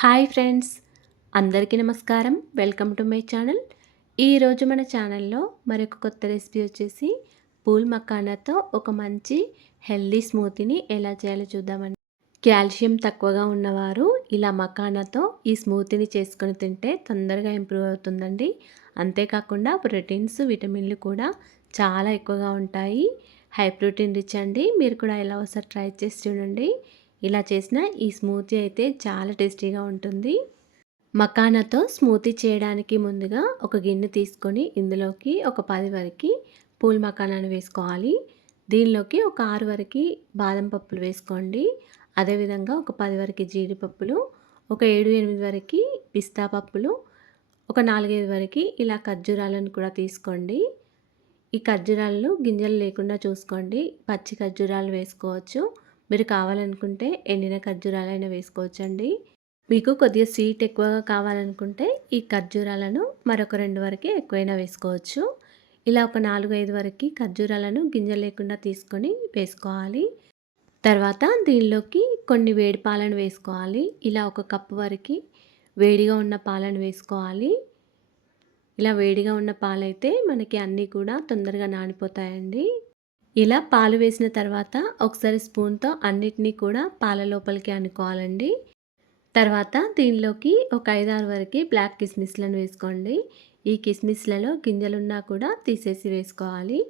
Hi friends, అందరికీ నమస్కారం. Welcome to my channel. ఈరోజు మన ఛానల్లో మరొక కొత్త రెసిపీ వచ్చేసి పూల్ మకానాతో ఒక మంచి హెల్దీ స్మూతీని ఎలా చేయాలో చూద్దామండి. కాల్షియం తక్కువగా ఉన్నవారు ఇలా మకానాతో ఈ స్మూతీని చేసుకొని తింటే తొందరగా ఇంప్రూవ్ అవుతుందండి. అంతేకాకుండా ప్రోటీన్స్, విటమిన్లు కూడా చాలా ఎక్కువగా ఉంటాయి. హై ప్రోటీన్ రిచ్ అండి. మీరు కూడా ఇలా ఒకసారి ట్రై చేసి చూడండి. ఇలా చేసిన ఈ స్మూతీ అయితే చాలా టేస్టీగా ఉంటుంది. మకానాతో స్మూతీ చేయడానికి ముందుగా ఒక గిన్నె తీసుకొని ఇందులోకి ఒక 10 వరకు పూల్ మకానాను వేసుకోవాలి. దీనిలోకి ఒక 6 వరకు బాదం పప్పులు వేసుకోండి. అదేవిధంగా ఒక 10 వరకు జీడిపప్పులు, ఒక 7, 8 వరకు పిస్తా పప్పులు, ఒక 4, 5 వరకు ఇలా ఖర్జూరాలను కూడా తీసుకోండి. ఈ ఖర్జూరాలను గింజలు లేకుండా చూసుకోండి. పచ్చి ఖర్జూరాలు వేసుకోవచ్చు. మీరు కావాలనుకుంటే ఎండిన ఖర్జూరాలైనా వేసుకోవచ్చండి. మీకు కొద్దిగా స్వీట్ ఎక్కువగా కావాలనుకుంటే ఈ ఖర్జూరాలను మరొక 2 వరకు ఎక్కువైనా వేసుకోవచ్చు. ఇలా ఒక 4, 5 వరకు ఖర్జూరాలను గింజలు లేకుండా తీసుకొని వేసుకోవాలి. తర్వాత దీనిలోకి కొన్ని వేడి పాలను వేసుకోవాలి. ఇలా ఒక కప్పు వరకు వేడిగా ఉన్న పాలను వేసుకోవాలి. ఇలా వేడిగా ఉన్న పాలైతే మనకి అన్నీ కూడా తొందరగా నానిపోతాయండి. ఇలా పాలు వేసిన తర్వాత ఒకసారి స్పూన్తో అన్నిటినీ కూడా పాల లోపలికి అనుకోవాలండి. తర్వాత దీనిలోకి ఒక 5, 6 వరకు బ్లాక్ కిస్మిస్లను వేసుకోండి. ఈ కిస్మిస్లలో గింజలున్నా కూడా తీసేసి వేసుకోవాలి.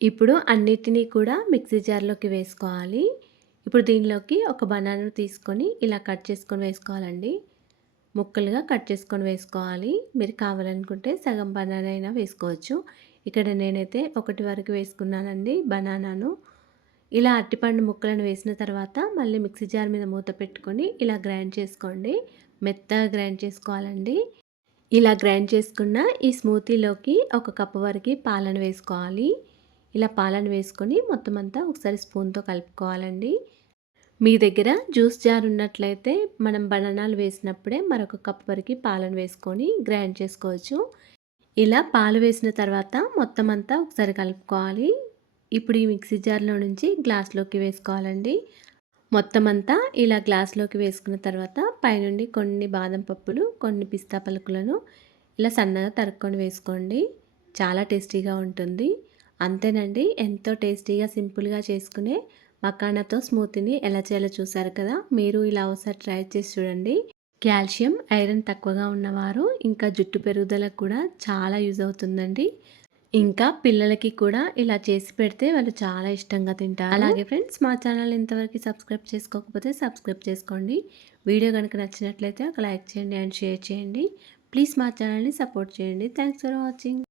ఇప్పుడు అన్నిటినీ కూడా మిక్సీ జార్లోకి వేసుకోవాలి. ఇప్పుడు దీనిలోకి ఒక బనానా తీసుకొని ఇలా కట్ చేసుకొని వేసుకోవాలండి. ముక్కలుగా కట్ చేసుకొని వేసుకోవాలి. మీరు కావాలనుకుంటే సగం బనానా అయినా వేసుకోవచ్చు. ఇక్కడ నేనైతే 1 వరకు వేసుకున్నానండి బనానాను. ఇలా అరటిపండు ముక్కలను వేసిన తర్వాత మళ్ళీ మిక్సీ జార్ మీద మూత పెట్టుకొని ఇలా గ్రైండ్ చేసుకోండి. మెత్తగా గ్రైండ్ చేసుకోవాలండి. ఇలా గ్రైండ్ చేసుకున్న ఈ స్మూతీలోకి ఒక కప్పు వరకు పాలను వేసుకోవాలి. ఇలా పాలను వేసుకొని మొత్తం అంతా ఒకసారి స్పూన్తో కలుపుకోవాలండి. మీ దగ్గర జ్యూస్ జార్ ఉన్నట్లయితే మనం బనానాలు వేసినప్పుడే మరొక కప్ వరకు పాలను వేసుకొని గ్రైండ్ చేసుకోవచ్చు. ఇలా పాలు వేసిన తర్వాత మొత్తం అంతా ఒకసారి కలుపుకోవాలి. ఇప్పుడు ఈ మిక్సీ జార్లో నుంచి గ్లాస్లోకి వేసుకోవాలండి. మొత్తం అంతా ఇలా గ్లాస్లోకి వేసుకున్న తర్వాత పైనుండి కొన్ని బాదం పప్పులు, కొన్ని పిస్తా పలుకులను ఇలా సన్నగా తరుక్కొని వేసుకోండి. చాలా టేస్టీగా ఉంటుంది. అంతేనండి, ఎంతో టేస్టీగా సింపుల్గా చేసుకునే మకానాతో స్మూతీని ఎలా చేయాలో చూసారు కదా. మీరు ఇలా ఒకసారి ట్రై చేసి చూడండి. కాల్షియం, ఐరన్ తక్కువగా ఉన్నవారు ఇంకా జుట్టు పెరుగుదలకు కూడా చాలా యూజ్ అవుతుందండి. ఇంకా పిల్లలకి కూడా ఇలా చేసి పెడితే వాళ్ళు చాలా ఇష్టంగా తింటారు. అలాగే ఫ్రెండ్స్, మా ఛానల్ ఇంతవరకు సబ్స్క్రైబ్ చేసుకోకపోతే సబ్స్క్రైబ్ చేసుకోండి. వీడియో కనుక నచ్చినట్లయితే ఒక లైక్ చేయండి అండ్ షేర్ చేయండి. ప్లీజ్ మా ఛానల్ని సపోర్ట్ చేయండి. Thanks for watching.